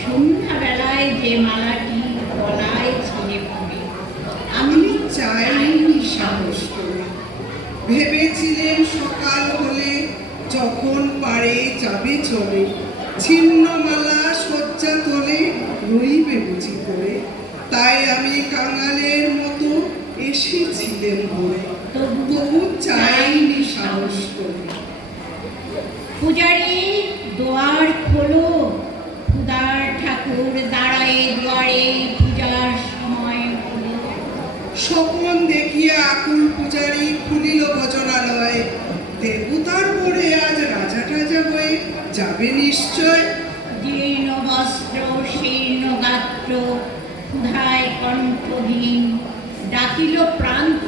সন্ধ্যাবেলায় যে মালাটি গলায় ছিঁড়ে পড়ে আমি চাইনি সাহস করে। ভেবেছিলেন সকাল হলে যখন পারে যাবে চলে, ছিন্ন মালা শয্যা তোলে রইবে বুঝি করে। তাই আমি কাঙালের মতো এসেছিলেন বলে, তবু চাইনি সাহস করে। পূজারি দোয়ার খোলো, খুদার ঠাকুর দাঁড়ায় দুয়ারে, পূজার সময় হলো। স্বপন দেখিয়া আকুল পূজারি খুলিল ভজনালয়। দেবতার পরে আজ রাজা টাজা হয়ে যাবে নিশ্চয়। জীর্ণ বস্ত্র শীর্ণ গাত্র, ক্ষুধায় কণ্ঠহীন ডাকিল প্রান্ত।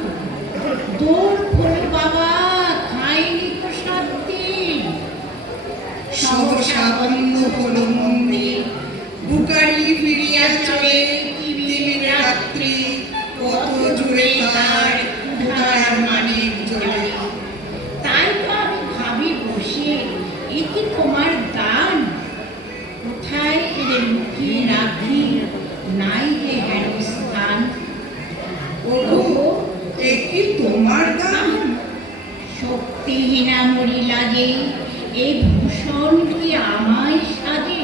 দৌড় খোল বাবা, খাইনি তো 7 দিন। সহসা বন্ধ হল মন্দির, বুকারি ফিরিয়া চলে তিমির রাত্রি। কত জুড়ে তার ক্ষুধার মানিক জ্বলে। তাই তো আমি ভাবি বসে, এ কি তোমার দান? কোথায় এদের লুকিয়ে রাখি, নাই যে হেন স্থান। ওগো, এ কি তোমার দান? শক্তিহীনা মরি লাগে, এই ভূষণ কি আমায় সাজে?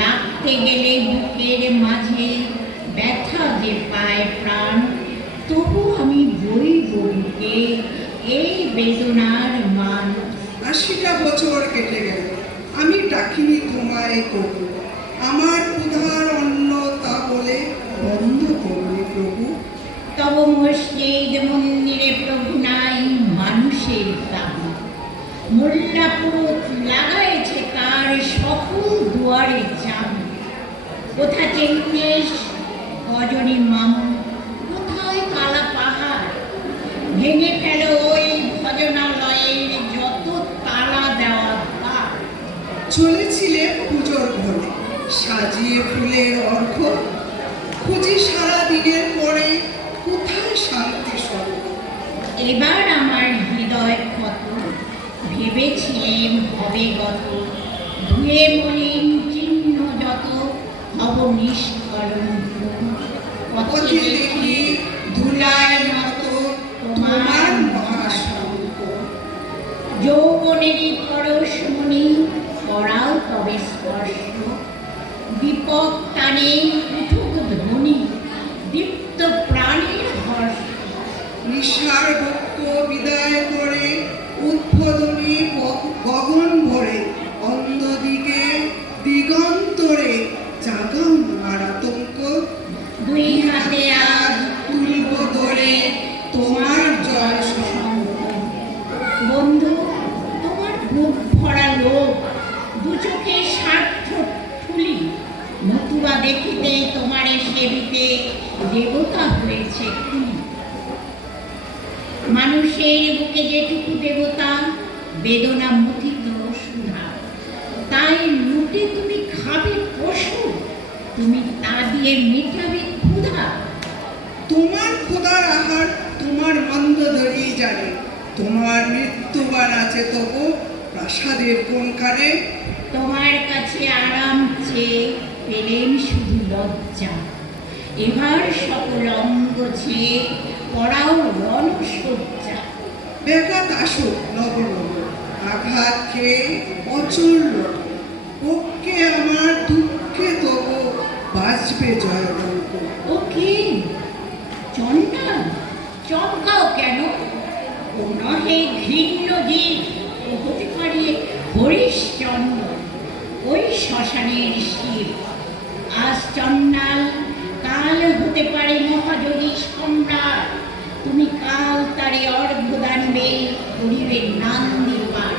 রাখতে গেলে বুকের মাঝে ব্যথা যে পায় প্রাণ, তবু আমি বই বুকে এই বেদনার মান। 80টা বছর কেটে গেল, আমি ডাকিনি তোমায় কবু। আমার ক্ষুধার অন্ন তা বলে বন্ধ করলে প্রভু। তব মসজিদ মন্দিরে প্রভু নাই মানুষের দাবি। মোল্লাপুর লাগাইছে তার সকল দুয়ারে চাবি। কোথা চেঙ্গেশ গজনী মামু, কোথায় কালা পাহাড়? ভেঙে ফেল ওই ভজনালয়ের যত তালা দেওয়া দ্বার। চলেছিলে পুজোর ঘরে সাজিয়ে ফুলের অর্ঘ, খুঁজি সারা দিনের পরে কোথায় শান্তি স্বর্গ। এবার আমার হৃদয় ক্ষত, ভেবেছিলেম হবে গত। ধুয়ে মলিন চিহ্ন যত, হব নিষ্কলঙ্ক। পথে দেখি ধুলায় মতো তোমার মহাশঙ্ক। যৌবনেরই পরশমণি করাও তবে স্পর্শ। দীপক টানে উঠুক ধ্বনি, দীপ্ত প্রাণীর হর্ষ। নিশার বক্ষ বিদায় করে উদ্বোধনী গগন ভরে, অন্ধদিকে দিগন্তরে জাগাও আর আতঙ্ক। দুই হাতে আজ তুলব ধরে তোমার জয় শঙ্খ। বন্ধু, তোমার বুক ভরা লোক, দু চোখে স্বার্থ ঠুলি। নতুবা দেখিতে তোমারে সেবিতে দেবতা হয়েছে খুলি। মানুষের বুকে যেটুকু দেবতা, বেদনা মথিত সুধা। তাই লুটে তুমি খাবে পশু, তুমি তা দিয়ে মেটাবে ক্ষুধা। তোমার খোদার আহার তোমার মন্দ ধরি জানে। তোমার মৃত্যুবান আছে তবু প্রাসাদের কোনখানে। তোমার কাছে আরাম চেয়ে পেলেন শুধু লজ্জা। এবার সকল অঙ্গ ছেয়ে পড়াও রণসজ্জা। ব্যাঘাত আসুক নব নব, আঘাত খেয়ে অচল রব। পক্ষে আমার দুঃখে তবু বাঁচবে জয়বঙ্ক। ও কি চন্ডাল, চমকাও কেন? ও নহে ঘৃণ্য জীব, ও হতে পারে হরিশ্চন্দ্র, ওই শ্মশানের শিব। আজ চন্ডাল, কাল হতে পারে মহাযোগী সম্রাট। তুমি কাল তারে অর্ঘ্য দানবে, করিবে নান্দি পাঠ।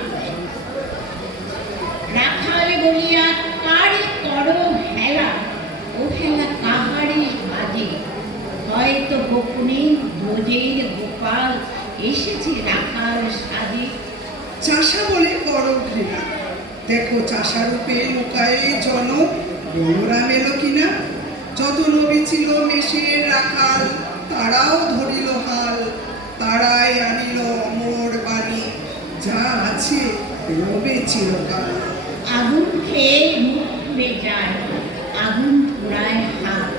রাখাল বলিয়া কারে করো হেলা, ও হেলা কাহারে বাজে? হয়তো গোপনে ব্রজের গোপাল এসেছে রাখাল সাজে। চাষা বলে করো ঘৃণা, দেখো চাষা রূপে লুকায়ে জন। বনরাম এলো কিনা, যত নবী ছিল মেষের রাখাল, তারাও ধরিল হাল। তারাই আনিল অমর বাণী, যা আছে রবে চিরকাল। আগুন খেয়ে মুখ পুড়ে যায়, আগুন পোড়ায় হাত।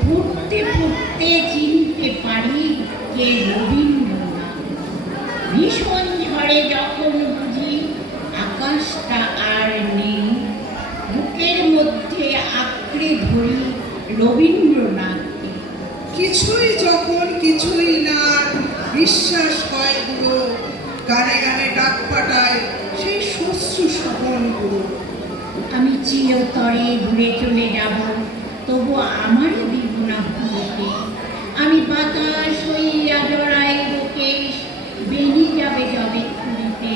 ফুটতে ফুটতে চিনতে পারি কে রবীন্দ্রনাথ। ভীষণ ঝড়ে যখন বুঝি আকাশটা আর নেই, বুকের মধ্যে আঁকড়ে ধরি রবীন্দ্রনাথকে। কিছুই যখন কিছুই না, বিশ্বাস হয় পুরো, গানে গানে ডাক পাঠায় সেই শস্য শোভন গুলো। আমি চিরতরে ঘুরে চলে যাব, তবু আমারই দিব না ভুলতে। আমি বাতাস হইয়া জড়াই লোকেশ, বেরিয়ে যাবে যবে খুলিতে।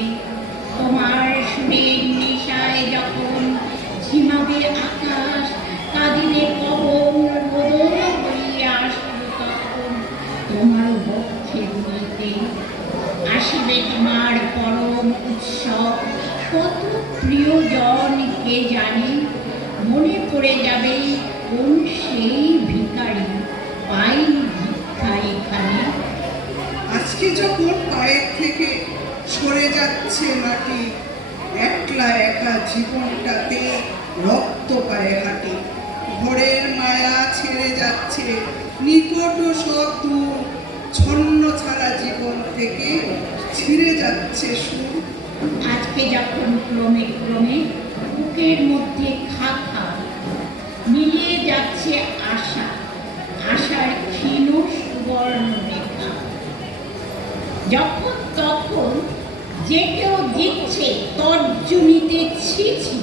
তোমার সুরের নেশায় যখন ঝিমাবে আকাশ, কাঁদিলে কবর বদল হইয়া আসবে তখন তোমার বক্ষে দুলিতে। আসিবে তোমার পরম উৎসব, কত প্রিয়জন কে জানে। মনে পড়ে যাবে কোন সেই ভিখারি, পাই ভিক্ষা এখানে। আজকে যখন পায়ের থেকে সরে যাচ্ছে মাটি, একলা একা জীবনটাতে রক্ত পায়ে হাঁটি। ভোরের মায়া ছেড়ে যাচ্ছে, নিকট ও সব দূর, ছন্ন ছাড়া জীবন থেকে ছিঁড়ে যাচ্ছে সুর। আজকে যখন ক্রমে ক্রমে বুকের মধ্যে খা খা মিলিয়ে যাচ্ছে আশা, আশার ক্ষীণ সুবর্ণ রেখা। যখন তখন যে কেউ দিচ্ছে তর্জনীতে ছিছি,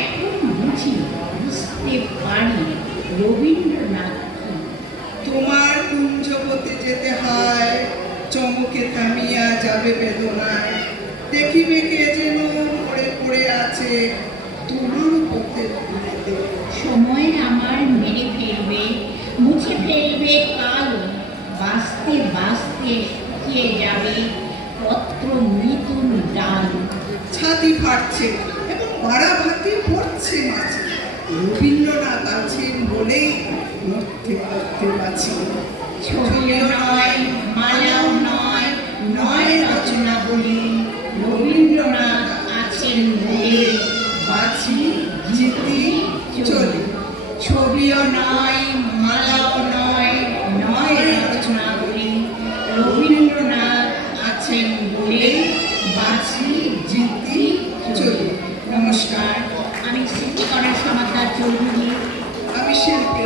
এখন বুঝতে পারি রবীন্দ্রনাথ কি। তোমার কুঞ্জবতে যেতে হয়, চমকে থামিয়া যাবে বেদনায়। দেখিবে কে যেন পড়ে পড়ে আছে তোমার পথের ধুলোতে। সময় আমার মেরে ফেলবে, মুছে ফেলবে কাল, বাঁচতে বাঁচতে শুকিয়ে যাবে পত্র মৃতুন ডাল। ছাতি ফাটছে এবং বাড়া ভাতি পড়ছে মাঝে, রবীন্দ্রনাথ আছেন বলেই মরতে মরতে বাঁচি। ছবিও নয়, মালাও নয়, নয় রচনা বলি, রবীন্দ্রনাথ আছেন বলে বাঁচি জিতি চলি। ছবিও নয়, মালাও নয়, নয় রচনা বলি, রবীন্দ্রনাথ আছেন বলে বাঁচি জিতি চলি। নমস্কার, আমি সৃষ্টিকরণ সমাদার চৌধুরী। আমি শিল্পী